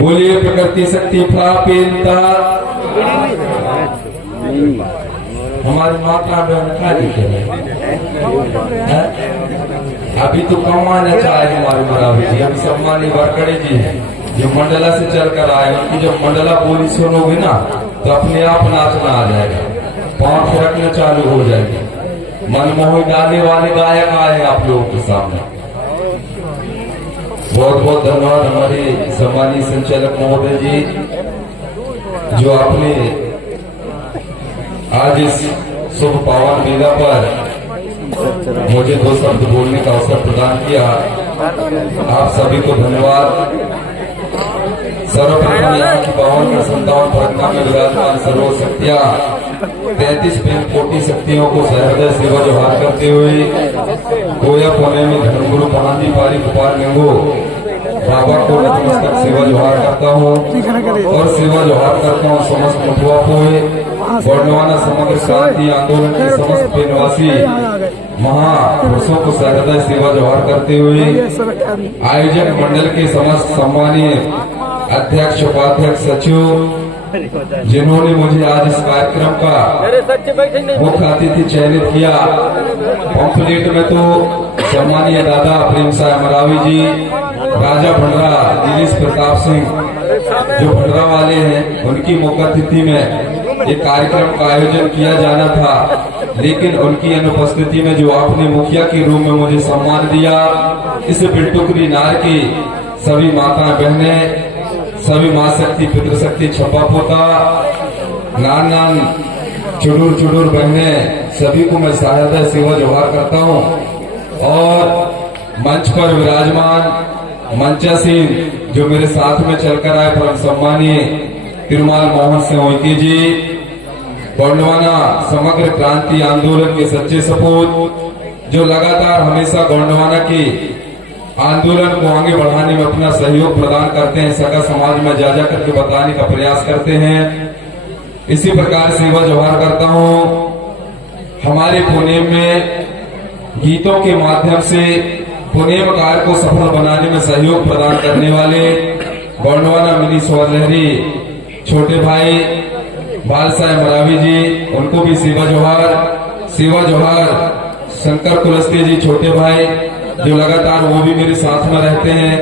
बोलिए प्रकृति शक्ति प्राप्यता। हमारी माता बहन खा देते हैं। अभी तो कमाना चाहे हमारे बराबर जी। हम सम्मानी वारकड़े जी हैं जो मंडला से चलकर आए। उनकी जब मंडला बोली सुनोगे ना तो अपने आप नाचना आ जाएगा, पांव थिरकना चालू हो जाएगी। मनमोही गाने वाले गायक आए आप लोगों के सामने। बहुत बहुत धन्यवाद हमारे सम्मानीय संचालक महोदय जी जो आपने आज इस शुभ पावन मेला पर मुझे 2 शब्द बोलने का अवसर प्रदान किया। आप सभी को धन्यवाद। सर्वप्रथम यहाँ की 52 परगना में विराजमान सर्व शक्तियाँ 33 कोटि शक्तियों को सहृदय सेवा जोहार करते हुए गोया पुणे में धर्मगुरु महांती पारी गोपाल गंगो बाबा को नतमस्तक सेवा जोहार करता हूँ और सेवा जोहार करता हूँ समस्त मठुआ को वर्णवाना समग्र शांति आंदोलन के समस्त निवासी महापुरुषों को सहृदय सेवा जोहार करते हुए आयोजक मंडल के समस्त सम्मानीय अध्यक्ष उपाध्यक्ष सचिव जिन्होंने मुझे आज इस कार्यक्रम का मुख्य अतिथि चयनित किया। पंपलेट में तो सम्मानीय दादा प्रेम साय मरावी जी, राजा भंडरा दिलीश प्रताप सिंह जो भंडरा वाले हैं, उनकी मुख्य अतिथि में एक कार्यक्रम का आयोजन किया जाना था, लेकिन उनकी अनुपस्थिति में जो आपने मुखिया के रूप में मुझे सम्मान दिया, इस बिल्टुकरी नार की सभी माता बहनें, सभी माँ शक्ति पितृशक्ति छप्पा पोता नान नान चुडूर चुडूर बहने सभी को मैं सहृदय सेवा जोहार करता हूँ। और मंच पर विराजमान मंचासीन जो मेरे साथ में चलकर आए परम सम्मानीय तिरुमाल मोहन सिंह उइके जी, गोंडवाना समग्र क्रांति आंदोलन के सच्चे सपूत जो लगातार हमेशा गोंडवाना की आंदोलन को आगे बढ़ाने में अपना सहयोग प्रदान करते हैं, सगा समाज में जा जा करके बताने का प्रयास करते हैं। इसी प्रकार सेवा जोहार करता हूँ हमारे पुणे में गीतों के माध्यम से पुणे कार्य को सफल बनाने में सहयोग प्रदान करने वाले गोंडवाना मिनी स्वर लहरी छोटे भाई बालसाय मरावी जी, उनको भी सेवा जोहार। सेवा जोहार शंकर कुलस्ते जी छोटे भाई जो लगातार वो भी मेरे साथ में रहते हैं।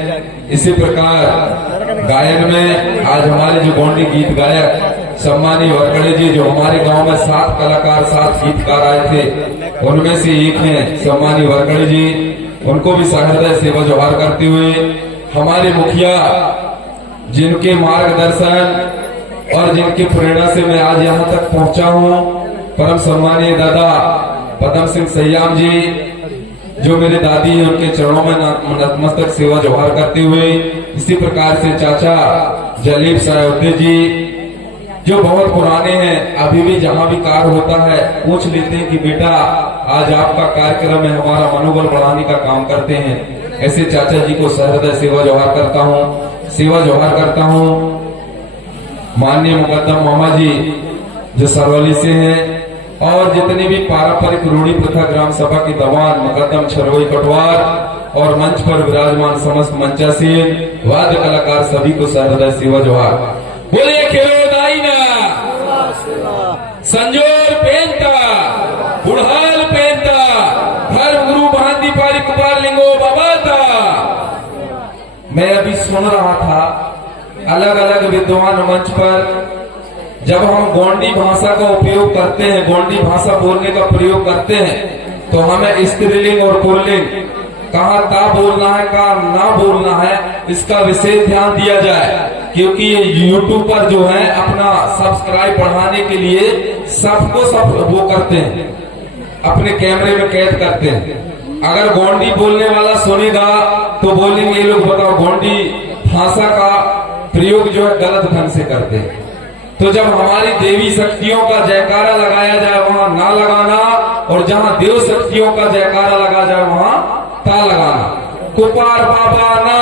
इसी प्रकार गायन में आज हमारे जो गोंडी गीत गायक सम्मानीय वारकड़े जी जो हमारे गांव में 7 कलाकार 7 गीतकार आए थे, उनमें से एक हैं सम्मानीय वारकड़े जी, उनको भी सहृदय सेवा जोहार करते हुए हमारे मुखिया जिनके मार्गदर्शन और जिनके प्रेरणा से मैं आज यहाँ तक पहुँचा हूँ, परम सम्मानीय दादा पदम सिंह सयाम जी जो मेरे दादी हैं, उनके चरणों में नतमस्तक सेवा जोहार करते हुए इसी प्रकार से चाचा जलीब सायोदे जी जो बहुत पुराने हैं, अभी भी जहाँ भी कार्य होता है पूछ लेते हैं कि बेटा आज आपका कार्यक्रम है, हमारा मनोबल बढ़ाने का काम करते हैं। ऐसे चाचा जी को सहृदय सेवा जोहार करता हूँ। सेवा जोहार करता हूँ माननीय मुकद्दम मामा जी जो सरवली से हैं और जितने भी पारंपरिक रूढ़ी प्रथा ग्राम सभा की दवान मुकद्दम छरवई कटवार और मंच पर विराजमान समस्त मंचासीन वाद्य कलाकार सभी को सहृदय सेवा जोहार। बोलिए खेलो दाईना संजोर पेंता बुढ़ाल पेंता हर गुरु भांति पारी कुपार लिंगो बाबा था। मैं अभी सुन रहा था अलग अलग विद्वान मंच पर जब हम गोंडी भाषा का उपयोग करते हैं, गोंडी भाषा बोलने का प्रयोग करते हैं, तो हमें स्त्रीलिंग और पुल्लिंग कहाँ ता बोलना है कहाँ ना बोलना है इसका विशेष ध्यान दिया जाए, क्योंकि ये यूट्यूब पर जो है अपना सब्सक्राइब बढ़ाने के लिए सबको सब वो करते हैं, अपने कैमरे में कैद करते हैं। अगर गोंडी बोलने वाला सुनेगा तो बोलेंगे ये लोग बताओ गोंडी भाषा का प्रयोग जो है गलत ढंग से करते हैं। तो जब हमारी देवी शक्तियों का जयकारा लगाया जाए वहां ना लगाना, और जहां देव शक्तियों का जयकारा लगा जाए वहां ता लगाना। कुपार बाबा ना,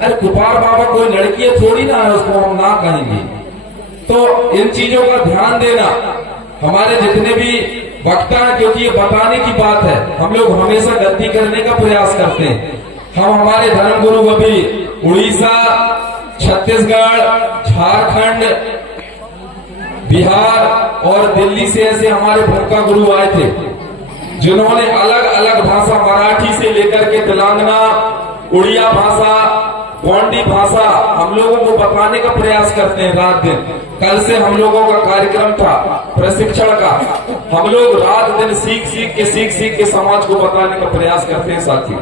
अरे कुपार बाबा कोई लड़की थोड़ी ना है उसको हम ना कहेंगे। तो इन चीजों का ध्यान देना। हमारे जितने भी वक्ता है, क्योंकि ये बताने की बात है, हम लोग हमेशा गलती करने का प्रयास करते हैं। हम हमारे धर्मगुरु अभी उड़ीसा, छत्तीसगढ़, झारखंड, बिहार और दिल्ली से ऐसे हमारे भूखा गुरु आए थे, जिन्होंने अलग अलग भाषा, मराठी से लेकर के तेलंगाना, उड़िया भाषा, गोंडी भाषा हम लोगों को बताने का प्रयास करते हैं रात दिन। कल से हम लोगों का कार्यक्रम था प्रशिक्षण का। हम लोग रात दिन सीख सीख के समाज को बताने का प्रयास करते हैं साथी।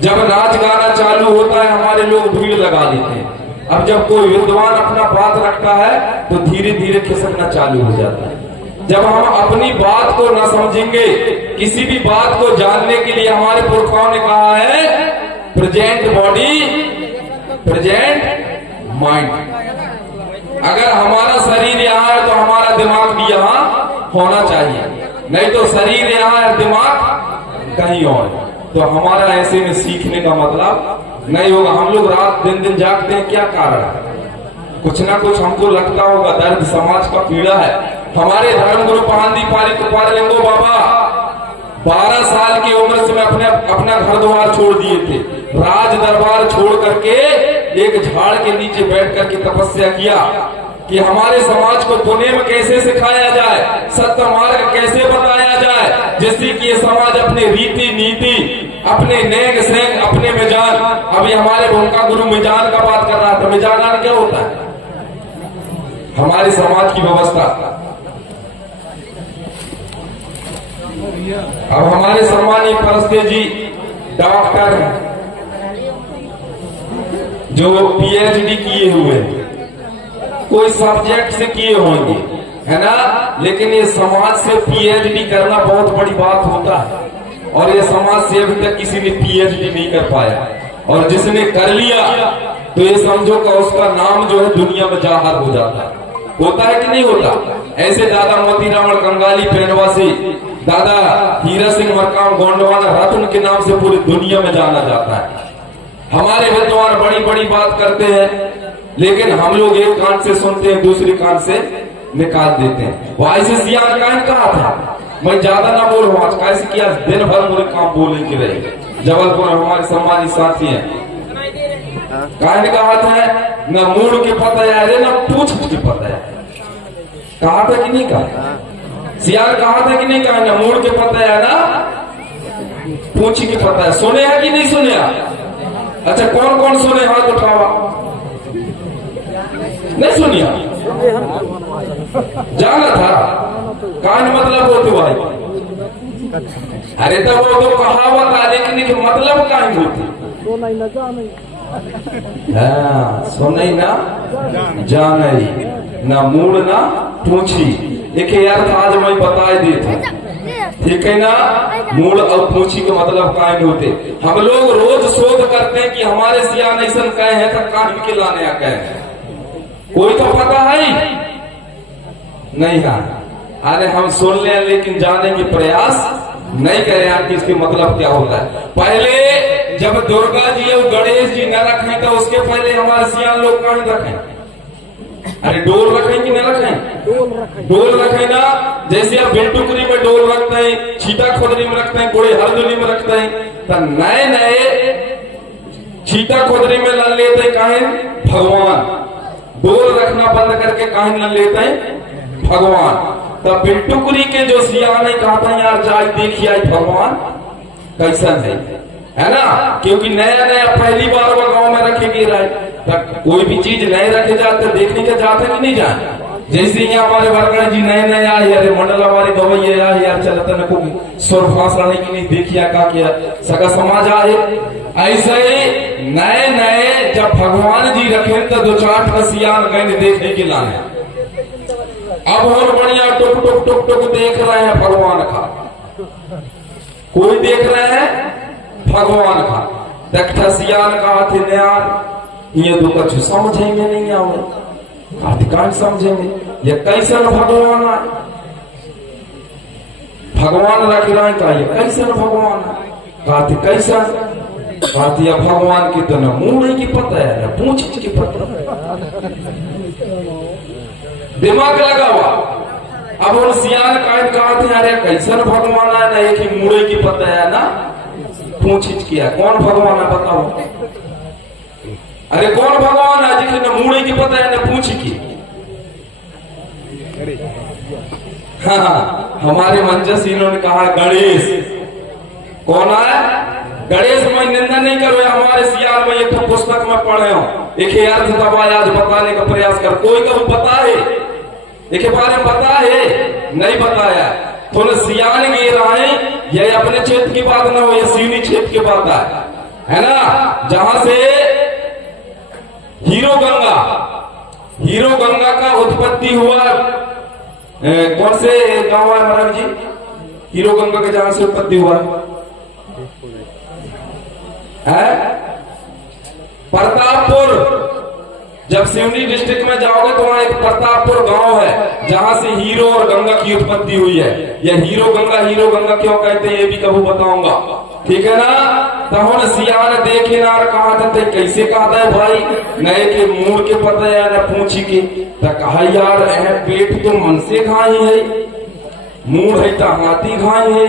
जब नाच गाना चालू होता है हमारे लोग भीड़ लगा लेते हैं। अब जब कोई विद्वान अपना बात रखता है तो धीरे धीरे खिसकना चालू हो जाता है। जब हम अपनी बात को न समझेंगे, किसी भी बात को जानने के लिए हमारे पुरखाओं ने कहा है प्रेजेंट बॉडी प्रेजेंट माइंड। अगर हमारा शरीर यहाँ है तो हमारा दिमाग भी यहाँ होना चाहिए, नहीं तो शरीर यहाँ है दिमाग कहीं और, तो हमारा ऐसे में सीखने का मतलब नहीं होगा। हम लोग रात दिन जागते हैं, क्या कारण है? कुछ ना कुछ हमको लगता होगा, दर्द समाज का पीड़ा है। हमारे धर्मगुरु पहांदी पारी कुपार लिंगो बाबा 12 साल की उम्र से अपना घर द्वार छोड़ दिए थे, राज दरबार छोड़ करके एक झाड़ के नीचे बैठ करके तपस्या किया कि हमारे समाज को पुण्य में कैसे सिखाया जाए, सत्य मार्ग कैसे बताया जाए, जिससे कि ये समाज अपने रीति नीति, अपने नेग सेंग, अपने मिजान, अभी हमारे भूखा गुरु मिजान का बात कर रहा था। मिजान क्या होता है? हमारे समाज की व्यवस्था। अब हमारे सम्मानीय फरस्ते जी डॉक्टर जो पीएचडी किए हुए, कोई सब्जेक्ट से किए होंगे, है ना, लेकिन ये समाज से पीएचडी करना बहुत बड़ी बात होता है, और ये समाज से अभी तक किसी ने पीएचडी नहीं कर पाया। और जिसने कर लिया तो ये समझो का उसका नाम जो है दुनिया में जाहिर हो जाता है। होता है कि नहीं होता? ऐसे दादा मोतीराम कंगाली पेनवासी, दादा हीरा सिंह मरकाम गोंडवाना रत्न के नाम से पूरी दुनिया में जाना जाता है। हमारे विद्वान बड़ी बड़ी बात करते हैं, लेकिन हम लोग एक कान से सुनते हैं, दूसरी कान से निकाल देते हैं। वो ऐसे सियार कान कहा था, मैं ज्यादा ना बोलूं आज, कैसे किया दिन भर मुझे काम बोलने के रहे। जबलपुर हमारे सम्मानित साथी हैं, कान कहा था न मूड के पता है न पूछ के पता है, कहा था कि नहीं कहा? सियार कहा था कि नहीं कहा? न मूड के पता है ना पूछ के पता है। सुने है कि नहीं सुने? अच्छा कौन कौन सुने? हाथ उठावा। नहीं सुनिया? जाना था कान मतलब होते भाई। अरे तो वो तो कहावत है, लेकिन मतलब कान होती सुनई ना जानई ना मूड ना पूछी। एक अर्थ आज मैं बता देता, ठीक है ना? मूड और पूछी के मतलब कान होते। हम लोग रोज शोध करते हैं कि हमारे सियान ऐसा कहे हैं तो कान के लाने आ गए, कोई तो पता है नहीं है। अरे हम सुन ले लेकिन जाने की प्रयास नहीं करें यार कि इसके मतलब क्या होता है। पहले जब दुर्गा जी और गणेश जी न रखें तो उसके पहले हमारे सियान लोग कहीं रखें। अरे डोल रखें कि न रखें? डोल रखें ना। जैसे आप बेलटुकरी में डोल रखते हैं, छीटा खोदरी में रखते हैं, बूढ़े हरदुली में रखते हैं, तो नए नए छीटा खोदरी में लन लेते हैं काहे? भगवान। डोल रखना बंद करके काहे लन लेते हैं? भगवान। तो बिल्टुकरी के जो सियान है कहता है यार जाए देखिए आज भगवान कैसा है ना? क्योंकि नया नया पहली बार वो गांव में रखे गए रहे, कोई भी चीज नए रखे जाते देखने के जाते कि नहीं जाए। जैसे यहाँ हमारे वरगढ़ जी नए नए आए, अरे मंडल हमारे गवैया आए यार, चलता न को सुर फांसने की नहीं देखिया का किया सगा समाज आए। ऐसे ही नए नए जब भगवान जी रखे तो दो चार सियान गए देखने के लाने। अब और बढ़िया टुक टुक टुक टुक देख रहे हैं भगवान का, कोई देख रहे हैं भगवान का। दक्ष सियान का हाथ यार ये दो कुछ समझेंगे नहीं आवे, अधिकांश समझेंगे ये कैसे भगवान है। भगवान रख रहे का ये कैसे भगवान है, कहते कैसा? कहते भगवान की तो न मुंह नहीं की पता है न पूछ की पता है। दिमाग लगा हुआ अब उन सियान कहा थे अरे कैसन भगवान है ना, एक ही मुड़े की पता है ना, पूछ किया कौन भगवान है बताओ। अरे कौन भगवान है जिसने न मुड़े की पता है ना पूछ की। हाँ, हमारे मंचस इन्होंने कहा गणेश। कौन है गणेश? मैं निंदा नहीं करो, हमारे सियाल में एक पुस्तक में पढ़े हो, एक अर्थ दबा आज बताने का प्रयास कर। कोई कभी पता है एक बारे में पता है नहीं बताया तो न सियान गिर रहे, यह अपने क्षेत्र की बात ना हो, यह सीनी क्षेत्र की बात है ना, जहां से हीरो गंगा का उत्पत्ति हुआ। कौन से गांव है महाराज जी हीरो गंगा के जहां से उत्पत्ति हुआ है? प्रतापपुर। जब सिवनी डिस्ट्रिक्ट में जाओगे तो वहां एक प्रतापपुर गांव है जहां से हीरो और गंगा की उत्पत्ति हुई है। यह हीरो गंगा क्यों कहते हैं ये भी कभी बताऊंगा, ठीक है ना। तब सियान देखे ना कहा था कैसे कहा था भाई, नए के मूड के पता है न पूछी के, कहा यार पेट तो मन से खाई है, मूड है तो हाथी खाई है,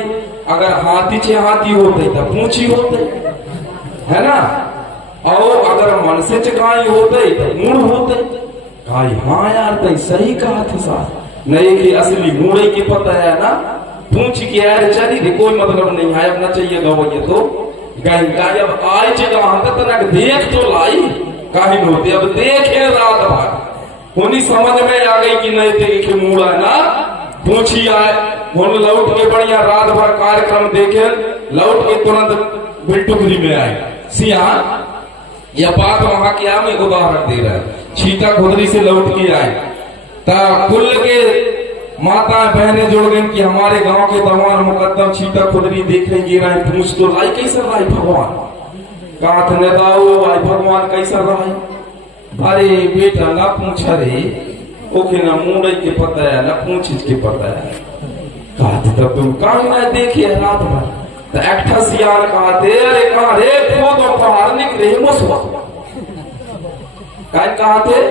अगर हाथी छे हाथी होते तो पूछी होते है ना, और अगर मन से चकाई होते तो मूड होते। कहा हाँ यार तो सही कहा था साहब, नए की असली मूड़े की पता है ना, पूछ के यार चली कोई मतलब नहीं है, अपना चाहिए गवैये तो अब आए तक देख तो लाई काहिन होती, अब देखे रात भर उन्हीं समझ में आ गई कि नहीं देखे मूड़ा ना पूछी आए। हम लौट के बढ़िया रात भर कार्यक्रम देखे, लौट के तुरंत बिल्टुगरी में आए सियान। यह बात वहां क्या मैं उदाहरण दे रहा है, छीटा खुदरी से लौट के आए ता कुल के माता बहने जुड़ गई कि हमारे गांव के दवान मुकद्दम छीटा खुदरी देखेंगे रहे, पूछ तो लाई कैसा रहा भगवान, कहा था नेताओ भाई भगवान कैसा रहा। अरे बेटा ना पूछ रे, ओके ना मुंडई के पता है ना पूछ के पता है। कहा तब तुम कहा ना देखे रात भर तो एकठा सियान कहते अरे कहा रे खोदो पहाड़ निकले मुसवा, कहा थे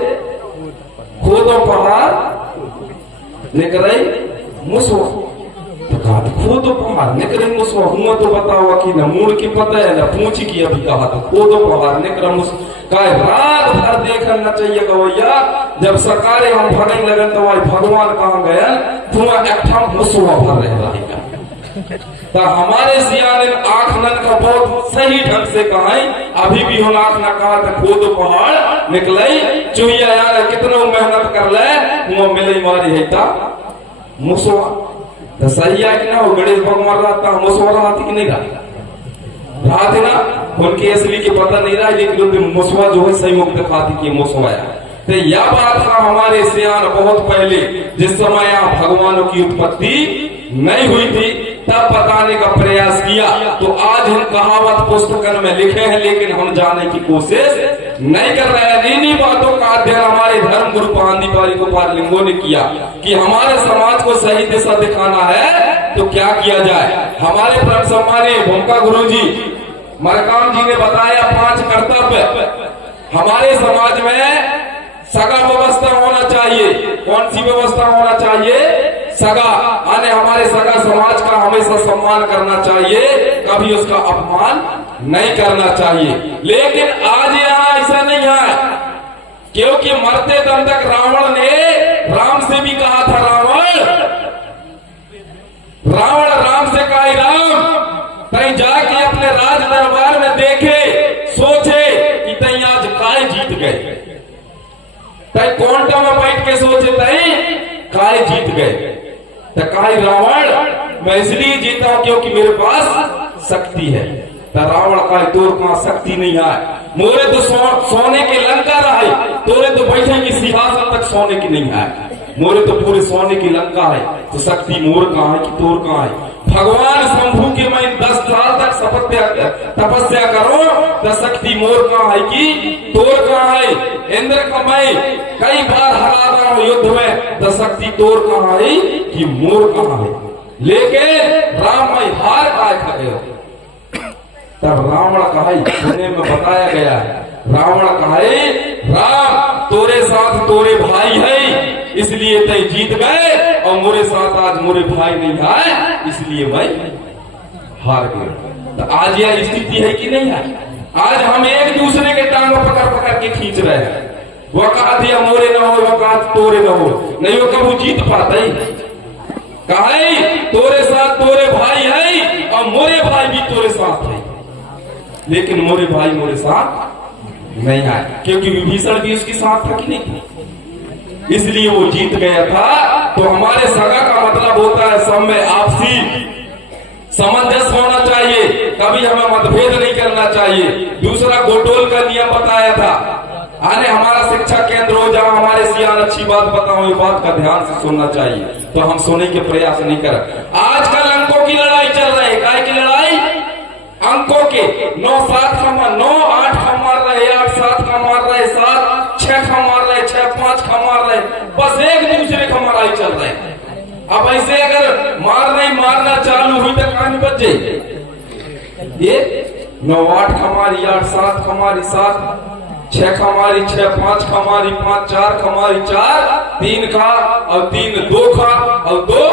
खोदो पहाड़ निकले मुसवा, तो कहा खोदो पहाड़ निकले मुसवा हुआ तो बताओ कि न मूड की पता है ना पूछ की। अभी कहा तो खोदो पहाड़ निकले मुस का रात भर देखना चाहिए गवैया, जब सरकारें हम भगन लगन तो भाई भगवान कहाँ गए तुम एकठा मुसवा भर रहे। तो हमारे सियान आंखनन का बहुत सही ढंग से कहा, अभी भी हम आंख न कहा था खोदो पहाड़ निकले चुहिया यार कितना मेहनत कर ले वो मिले मारी है मुसवा। तो सही है कि ना, वो गणेश भगवान रहता मुसवा रहा कि नहीं रहा थे ना, उनकी असली की पता नहीं रहा, लेकिन मुसवा जो है सही मुक्त खाती की मुसवा। तो यह बात था हमारे सियान बहुत पहले, जिस समय यहाँ भगवानों की उत्पत्ति नहीं हुई थी तब बताने का प्रयास किया। तो आज हम कहावत पुस्तकन में लिखे हैं, लेकिन हम जाने की कोशिश नहीं कर रहे हैं। इन्हीं बातों का अध्ययन हमारे धर्म गुरु पांदीपारी गोपाल लिंगो ने किया कि हमारे समाज को सही दिशा दिखाना है तो क्या किया जाए। हमारे परम सम्मानीय भूमिका गुरु जी मरकाम जी ने बताया 5 कर्तव्य हमारे समाज में। सगा व्यवस्था होना चाहिए। कौन सी व्यवस्था होना चाहिए? सगा, यानी हमारे सगा समाज का हमेशा सम्मान करना चाहिए, कभी उसका अपमान नहीं करना चाहिए। लेकिन आज यहाँ ऐसा नहीं है, क्योंकि मरते दम तक रावण ने राम से भी कहा था रावण राम से कहा राम तय जाके अपने राज दरबार में देखे सोचे कि तय आज काय जीत गए, तय कोंटा में बैठ के सोचे तय काय जीत गए। तो काय रावण मैं इसलिए जीता हूं क्योंकि मेरे पास शक्ति है। तो रावण का तोर का शक्ति नहीं है, मोरे तो सोने के लंका रहे, तोरे तो बैठेंगे सिंहासन तक सोने की नहीं है, मोरे तो पूरे सोने की लंका है। तो शक्ति मोर कहाँ है कि तोर कहाँ है? भगवान शंभू के मैं 10 साल तक तपस्या करो तो शक्ति मोर कहाँ है कि तोर कहाँ है? इंद्र का मैं कई बार हरा रहा हूं युद्ध में, तो शक्ति तोर कहाँ है कि मोर कहाँ है? लेकिन राम मैं हार पाए खड़े हो। तब रावण कहा सुनने में बताया गया है, रावण कहा राम तोरे साथ तोरे भाई है इसलिए तय जीत गए, और मेरे साथ आज मेरे भाई नहीं है, इसलिए मैं हार गया। तो आज यह स्थिति है कि नहीं है? आज हम एक दूसरे के टांग पकड़ पकड़ के खींच रहे हैं। वकात या मोरे न हो, वकात तोरे न हो, नहीं हो कबू जीत पाते। कहा तोरे साथ तोरे भाई है और मोरे भाई भी तोरे साथ है, लेकिन मोरे भाई मोरे साथ नहीं है, क्योंकि विभीषण भी उसके साथ था कि नहीं, इसलिए वो जीत गया था। तो हमारे सगा का मतलब होता है सब में आपसी सामंजस्य होना चाहिए, कभी हमें मतभेद नहीं करना चाहिए। दूसरा गोटोल का नियम बताया था, आने हमारा शिक्षा केंद्र हो जहाँ हमारे सियान अच्छी बात बताओ, ये बात का ध्यान से सुनना चाहिए, तो हम सुनने के प्रयास नहीं करें। आजकल अंकों की लड़ाई चल रही है, काय की लड़ाई? अंकों के 9-7 का 9-8 का मार रहे, 8-7 का मार रहे, 7-6 का मार रहे, 6-5 का मार रहे, बस एक दूसरे का माराई चल रहे है। अब ऐसे अगर मारना चालू हुई तो कहानी बच जाएगी। ये 9-8 खमारी, 8-7 खमारी, 7-6 खमारी, 6-5 खमारी, 5-4 खमारी, 4 3 का और 3 2 का और 2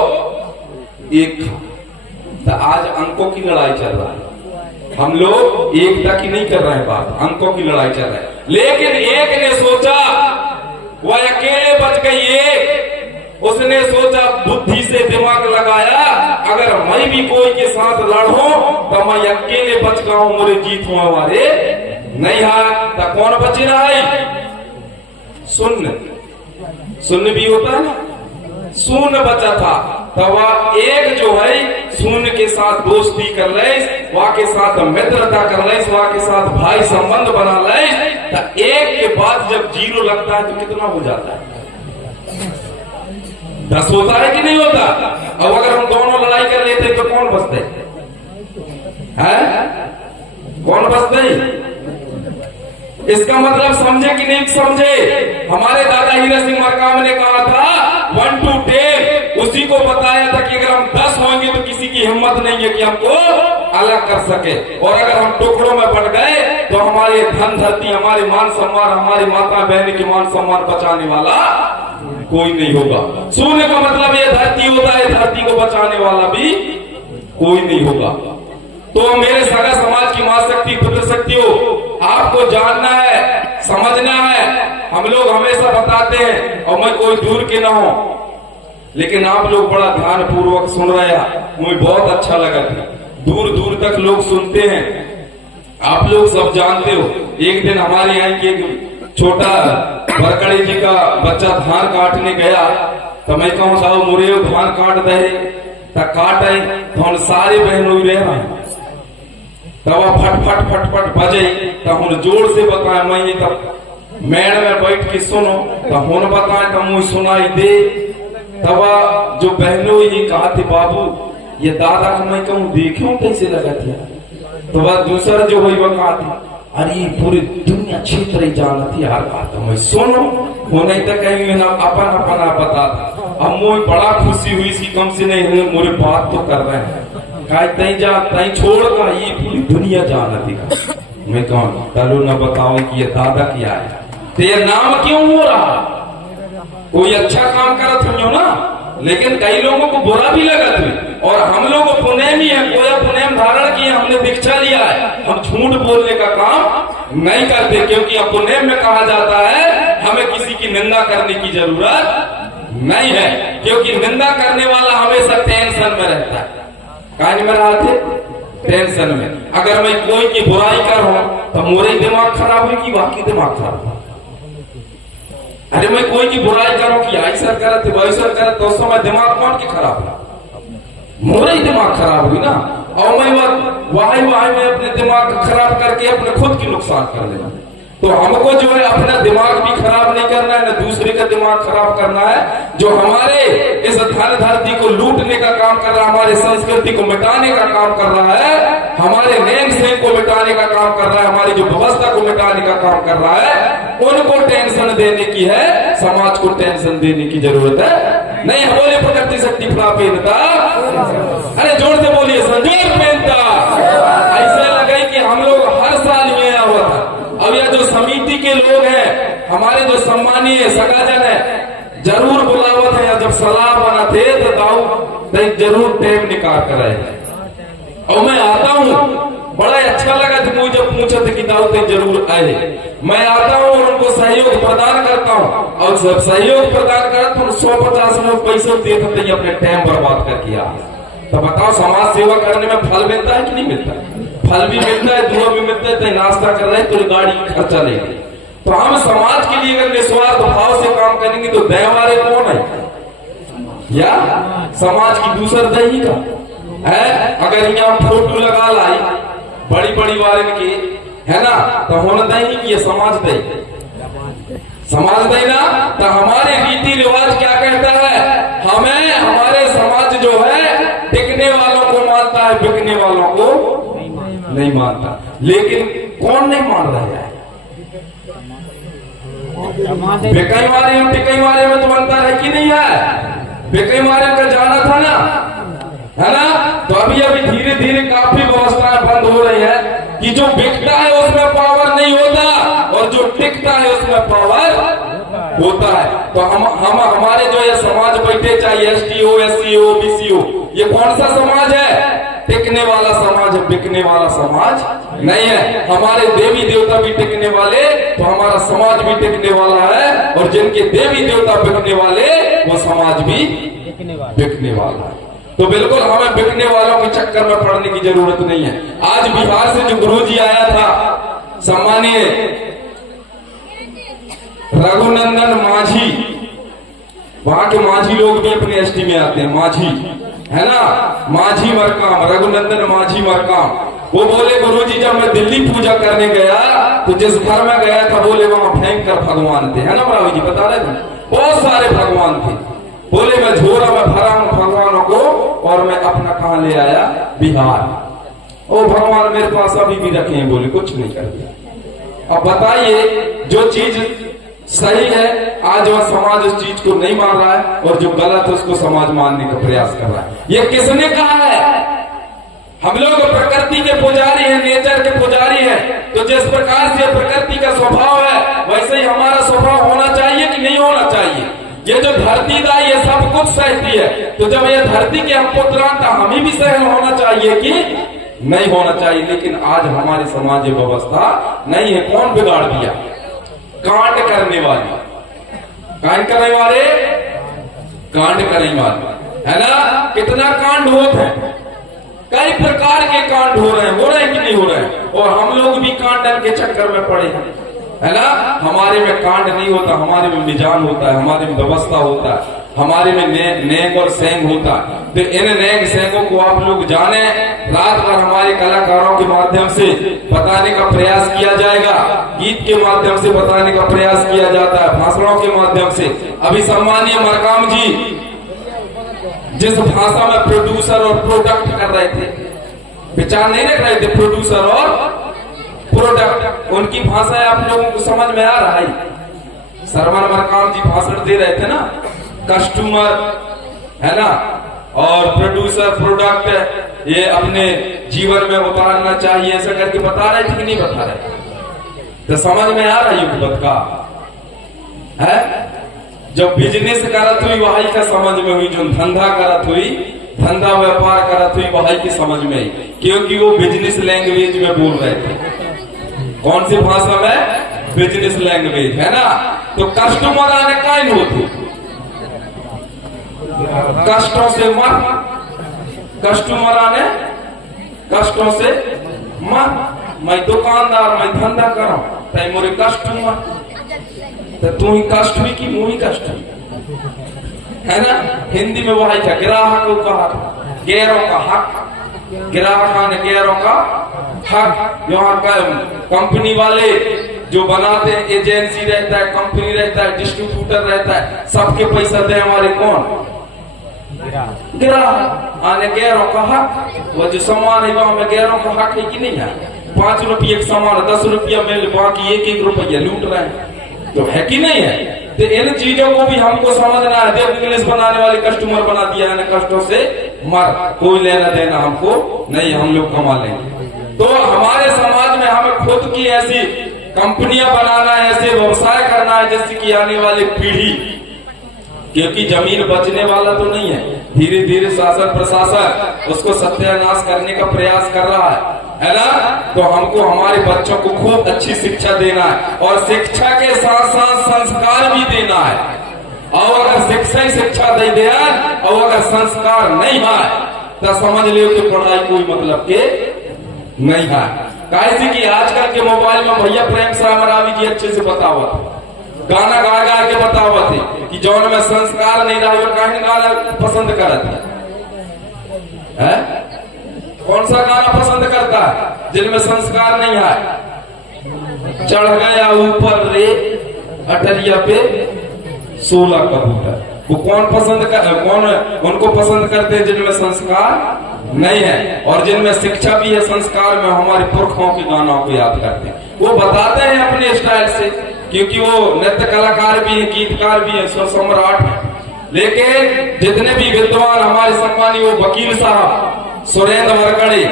1 का। तो आज अंकों की लड़ाई चल रहा है, हम लोग एकता की नहीं कर रहे हैं बात, अंकों की लड़ाई चल रहा है। लेकिन एक ने सोचा, वह अकेले बच गई, एक उसने सोचा, बुद्धि से दिमाग लगाया, अगर मैं भी कोई के साथ लड़ूं तो मैं अकेले बच गया हूं, मेरे जीत हुआ वाले नहीं है। तो कौन बचे रहा है? शून्य भी होता है ना, शून्य बचा था। तो वह एक जो है शून्य के साथ दोस्ती कर ले, वह के साथ मित्रता कर ले, वह के साथ भाई संबंध बना ले। तो एक के बाद जब 0 लगता है तो कितना हो जाता है? 10 होता है कि नहीं होता? अब अगर हम दोनों लड़ाई कर लेते तो कौन बचते हैं? कौन बचते? इसका मतलब समझे कि नहीं समझे? हमारे दादा हीरा सिंह मरकाम ने कहा था 1 to 10, उसी को बताया था कि अगर हम 10 होंगे तो किसी की हिम्मत नहीं है कि हमको अलग कर सके, और अगर हम टुकड़ों में बट गए तो हमारे धन धरती, हमारे मान सम्मान, हमारी माता बहन के मान सम्मान बचाने वाला कोई नहीं होगा। शून्य का मतलब ये धरती होता है, धरती को बचाने वाला भी कोई नहीं होगा। तो मेरे सारा समाज की मां शक्ति, पुत्र शक्तियों, आपको जानना है, समझना है। हम लोग हमेशा बताते हैं, और मैं कोई दूर के ना हो, लेकिन आप लोग बड़ा ध्यान पूर्वक सुन रहे हैं, मुझे बहुत अच्छा लगा। दूर दूर तक लोग सुनते हैं, आप लोग सब जानते हो। एक दिन हमारे यहाँ की एक छोटा बरकड़ी जी का बच्चा धान काटने गया, तो मैं कहूँ साहब मुरे धान काट दे, काट आई तो हम सारे बहनों रह रहे हैं, तब फट फट फट फट बजे, तो हम जोर से बताए, मैं ये तब मेड़ में बैठ के सुनो, तो हम बताए तो मुझे सुनाई दे। तब जो बहनों ये कहा थे, बाबू ये दादा को मैं कहूँ देखो कैसे लगा था, तो वह दूसरा जो हुई वह कहा थी, अरे पूरी दुनिया क्षेत्र ही जाना थी यार, बात तो मैं सुनो होने तक कहीं ना अपन अपन आप बता। अब मुझे बड़ा खुशी हुई सी, कम से नहीं मोरे बात तो कर रहे हैं, तई छोड़ कर ये पूरी दुनिया जाना थी। मैं कहूँ चलो न बताओ कि ये दादा क्या है, तो ये नाम क्यों हो रहा? कोई अच्छा काम करत हो ना, लेकिन कई लोगों को बुरा भी लगा थी। और हम लोग पुनेम ही है, कोई पुनेम धारण किया, हमने दीक्षा लिया है, हम झूठ बोलने का काम नहीं करते, क्योंकि पुनेम में कहा जाता है हमें किसी की निंदा करने की जरूरत नहीं है, क्योंकि निंदा करने वाला हमेशा टेंशन में रहता है। कहानी में रहा थे टेंशन में। अगर मैं कोई की बुराई करूं तो मोरे दिमाग खराब हुई कि बाकी दिमाग खराब हुआ? अरे मैं कोई की बुराई करूं कि ऐसा करते वैसा करते, तो समय दिमाग कौन की खराब हुआ? मोरे ही दिमाग खराब हुई ना। और मैं वाही में अपने दिमाग खराब करके अपने खुद की नुकसान कर लेना। तो हमको जो है अपना दिमाग भी खराब नहीं करना है, न दूसरे का दिमाग खराब करना है। जो हमारे इस धन धरती को लूटने का काम कर रहा है, हमारे संस्कृति को मिटाने का काम कर रहा है, हमारे नेम सेम को मिटाने का काम कर रहा है, हमारी जो व्यवस्था को मिटाने का काम कर रहा है, उनको टेंशन देने की है, समाज को टेंशन देने की जरूरत है नहीं। बोले प्रकृति शक्ति प्राप्त, अरे जोर से बोलिए संजोग मेहता। ऐसे लगे कि हम लोग हर साल में आया हुआ था। अब यह जो समिति के लोग हैं, हमारे जो सम्मानीय सगाजन है, जरूर बुलावत है। जब सलाह बना थे तो जरूर टाइम निकाल कर आए। और मैं आता हूँ, बड़ा अच्छा लगा था मुझे जब पूछा था कि दाऊद जरूर आए। मैं आता हूँ और उनको सहयोग प्रदान करता हूँ, और सब सहयोग प्रदान करा तो 150 लोग पैसे देते थे अपने टाइम बर्बाद कर किया। तो बताओ समाज सेवा करने में फल मिलता है कि नहीं मिलता? फल भी मिलता है, दुआ भी मिलता है। तो नाश्ता कर रहे हैं तो गाड़ी खर्चा लेंगे। तो हम समाज के लिए अगर निस्वार्थ भाव से काम करेंगे तो दया वाले कौन है? या समाज की दूसर दही का है? अगर यहाँ फोटो लगा लाई बड़ी बड़ी वाले की, है ना, तो होना दही कि ये समाज दही, समाज दही ना। तो हमारे रीति रिवाज क्या कहता है? हमें हमारे समाज जो है टिकने वालों को मानता है, बिकने वालों को नहीं मानता। लेकिन कौन नहीं मान रहा है? बिकई वाले और टिकई वाले में तो अंतर है कि नहीं है? बिकई वाले का जाना था ना, है ना। तो अभी अभी धीरे धीरे काफी व्यवस्थाएं बंद हो रही है कि जो बिकता है उसमें पावर नहीं होता और जो टिकता है उसमें पावर होता है। तो हम हमारे जो ये समाज बैठे, चाहे एसटीओ, एससीओ, बीसीओ, ये कौन सा समाज है? टिकने वाला समाज है, बिकने वाला समाज नहीं है। हमारे देवी देवता भी टिकने वाले, तो हमारा समाज भी टिकने वाला है। और जिनके देवी देवता बिकने वाले, वो समाज भी बिकने वाला है। तो बिल्कुल हमें बिकने वालों के चक्कर में पड़ने की जरूरत नहीं है। आज बिहार से जो गुरुजी आया था, सम्मानीय रघुनंदन माझी, वहां के माझी लोग भी अपने एसटी में आते हैं, माझी, है ना, माझी मरकाम, रघुनंदन माझी मरकाम। वो बोले गुरुजी जब मैं दिल्ली पूजा करने गया तो जिस घर में गया था, बोले वहां भयंकर भगवान थे, है ना राव जी बता रहे थे, बहुत सारे भगवान थे। बोले मैं झोरा में भरा हूं भगवानों को, और मैं अपना कहां ले आया? बिहार। ओ भगवान मेरे पास अभी भी रखे हैं, बोले कुछ नहीं कर दिया। अब बताइए, जो चीज सही है आज वह समाज उस चीज को नहीं मान रहा है, और जो गलत है उसको समाज मानने का प्रयास कर रहा है। ये किसने कहा है? हम लोग प्रकृति के पुजारी हैं, नेचर के पुजारी हैं। तो जिस प्रकार से प्रकृति का स्वभाव है, वैसे ही हमारा स्वभाव होना चाहिए कि नहीं होना चाहिए? ये जो धरती दाई ये सब कुछ सहती है, तो जब ये धरती के हम पुत्र, हमें भी सहन होना चाहिए कि नहीं होना चाहिए? लेकिन आज हमारे समाज व्यवस्था नहीं है। कौन बिगाड़ दिया? कांड करने वाले, कांड करने वाले, कांड करने वाले, है ना। कितना कांड होते हैं, कई प्रकार के कांड हो रहे हैं कि नहीं हो रहे हैं? और हम लोग भी कांड के चक्कर में पड़े हैं, है ना। हमारे में कांड नहीं होता, हमारे में निजाम होता है, हमारे में व्यवस्था होता है, हमारे में नेक और सेंग होता है। तो इन नेक सेंगों को आप लोग जाने, रात भर हमारे कलाकारों के माध्यम से बताने का प्रयास किया जाएगा, गीत के माध्यम से बताने का प्रयास किया जाता है, भाषणों के माध्यम से। अभी सम्मानीय मरकाम जी जिस भाषा में प्रोड्यूसर और प्रोडक्ट कर रहे थे, विचार नहीं रख रहे थे, प्रोड्यूसर और प्रोडक्ट, उनकी भाषा आप लोगों को समझ में आ रहा है? सरवर मरकाम जी भाषण दे रहे थे ना, कस्टमर, है ना, और प्रोड्यूसर, प्रोडक्ट, ये अपने जीवन में उतारना चाहिए, ऐसा करके बता रहे थे कि नहीं बता रहे? तो समझ में आ रहा है युगपत का है? जब बिजनेस करत हुई वही का समझ में हुई, जो धंधा करत हुई, धंधा व्यापार करत हुई वही की समझ में आई, क्योंकि वो बिजनेस लैंग्वेज में बोल रहे थे। कौन सी भाषा में? बिजनेस लैंग्वेज, है ना। तो कस्टमर आने का ही होती, कष्टों से मर, कस्टमर आने कष्टों से मर। मैं दुकानदार, मैं धंधा करा, तय मोरे कस्टमर, तो तू ही कष्ट हुई कि मुँह ही कष्ट हुई, है ना। हिंदी में वही था, ग्राहकों का हक, गैरों का हक, ग्राहक ने गैरों का हक। यहाँ का कंपनी वाले जो बनाते हैं, एजेंसी रहता है, कंपनी रहता है, डिस्ट्रीब्यूटर रहता है, सबके पैसा दे हमारे कौन? ग्राहक। आने गैरों का हक, वो जो सामान है वहां में गैरों का हक है कि नहीं है? 5 रुपये का सामान 10 रुपया मिल, बाकी 1-1 रुपया लूट रहे हैं, तो है कि नहीं है? तो इन चीजों को भी हमको समझना है। देव इंग्लिश बनाने वाले कस्टमर बना दिया है, कष्टों से मर, कोई लेना देना हमको नहीं, हम लोग कमा लेंगे। तो हमारे समाज में हमें खुद की ऐसी कंपनियां बनाना है, ऐसे व्यवसाय करना है जिससे कि आने वाली पीढ़ी क्योंकि जमीन बचने वाला तो नहीं है। धीरे धीरे शासन प्रशासन उसको सत्यानाश करने का प्रयास कर रहा है ना। तो हमको हमारे बच्चों को खूब अच्छी शिक्षा देना है और शिक्षा के साथ साथ संस्कार भी देना है। और अगर शिक्षा ही शिक्षा दे दिया और अगर संस्कार नहीं है तो समझ लो कि पढ़ाई कोई मतलब के नहीं है। कैसे कि आजकल के मोबाइल में भैया प्रेम सामरावी जी अच्छे से बतावत गाना गा गा के बतावत है कि जौन में संस्कार नहीं रहा और कहीं गाना पसंद करत है। कौन सा गाना पसंद करता है जिनमें संस्कार नहीं है। चढ़ गया ऊपर रे अटरिया पे 16 कबूतर, वो कौन उनको पसंद करते हैं जिनमें संस्कार नहीं है और जिनमें शिक्षा भी है संस्कार में। हमारे पुरखों के गानों को याद करते हैं, वो बताते हैं अपने स्टाइल से, क्योंकि वो नृत्य कलाकार भी है, गीतकार भी है, स्वर सम्राट है। लेकिन जितने भी विद्वान हमारे सम्मानी, वो वकील साहब सुरेंद्र वरकड़े,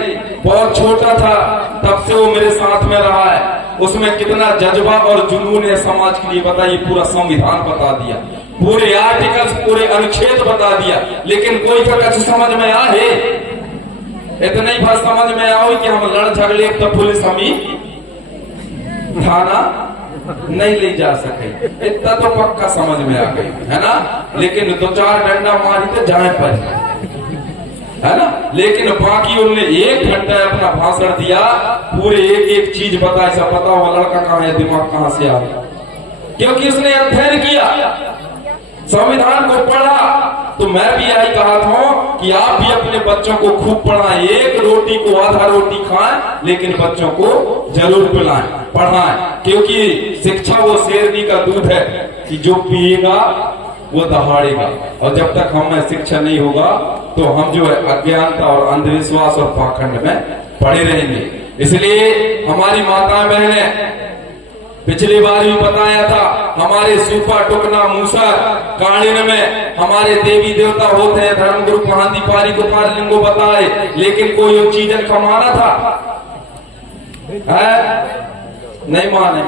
बहुत छोटा था तब से वो मेरे साथ में रहा है। उसमें कितना जज्बा और जुनून है समाज के लिए, बताइए। पूरा संविधान बता दिया, पूरे आर्टिकल्स, पूरे अनुच्छेद बता दिया, लेकिन कोई का कुछ समझ में आ है? इतना ही बात समझ में आओ कि हम लड़ झगड़े तो पुलिस हम ही थाना नहीं ले जा सके, इतना तो पक्का समझ में आ गई है ना। लेकिन 2-4 डंडा मारी तो जाए पर है ना। लेकिन बाकी उनने 1 घंटा अपना भाषण दिया, पूरे एक चीज बताया, सब पता हुआ लड़का कहाँ है, दिमाग कहाँ से आ गया, क्योंकि उसने अध्ययन किया, संविधान को पढ़ा। तो मैं भी यही कहा था कि आप भी अपने बच्चों को खूब पढ़ाएं, एक रोटी को आधा रोटी खाएं, लेकिन बच्चों को जरूर पिलाएं, पढ़ाएं, क्योंकि शिक्षा वो शेरनी का दूध है कि जो पिएगा वो दहाड़ेगा। और जब तक हमें शिक्षा नहीं होगा तो हम जो है अज्ञानता और अंधविश्वास और पाखंड में पड़े रहेंगे। इसलिए हमारी माताएं बहनें, पिछली बार भी बताया था, हमारे सूपा टुकना मूसा कालीन में हमारे देवी देवता होते हैं, धर्मगुरु महांती पारी गोपाल लिंगो बताए, लेकिन कोई वो चीजन कमाना था है? नहीं माने।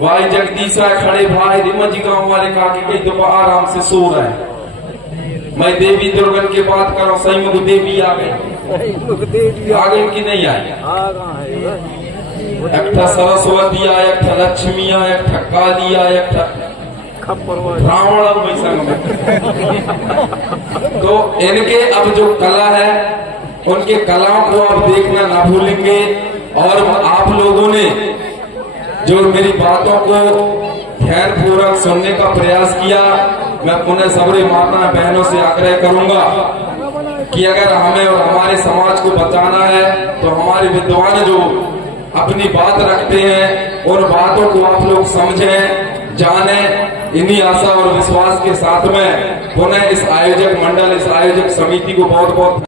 भाई जगदीशा खड़े भाई रिमज गांव वाले कहा कि कई दफा आराम से सो रहे हैं। मैं देवी दुर्गन की बात कर रहा हूँ, सही में देवी आ गई, आ गई कि नहीं आई? एक सरस्वती आया, एक लक्ष्मी आया, एक काली आया, एक रावण में। तो इनके अब जो कला है, उनके कलाओं को आप देखना ना भूलेंगे। और आप लोगों ने जो मेरी बातों को ध्यान पूर्वक सुनने का प्रयास किया, मैं पुनः सभी माता बहनों से आग्रह करूंगा कि अगर हमें और हमारे समाज को बचाना है तो हमारे विद्वान जो अपनी बात रखते हैं, उन बातों को आप लोग समझें, जानें। इन्हीं आशा और विश्वास के साथ में पुनः इस आयोजक मंडल, इस आयोजक समिति को बहुत बहुत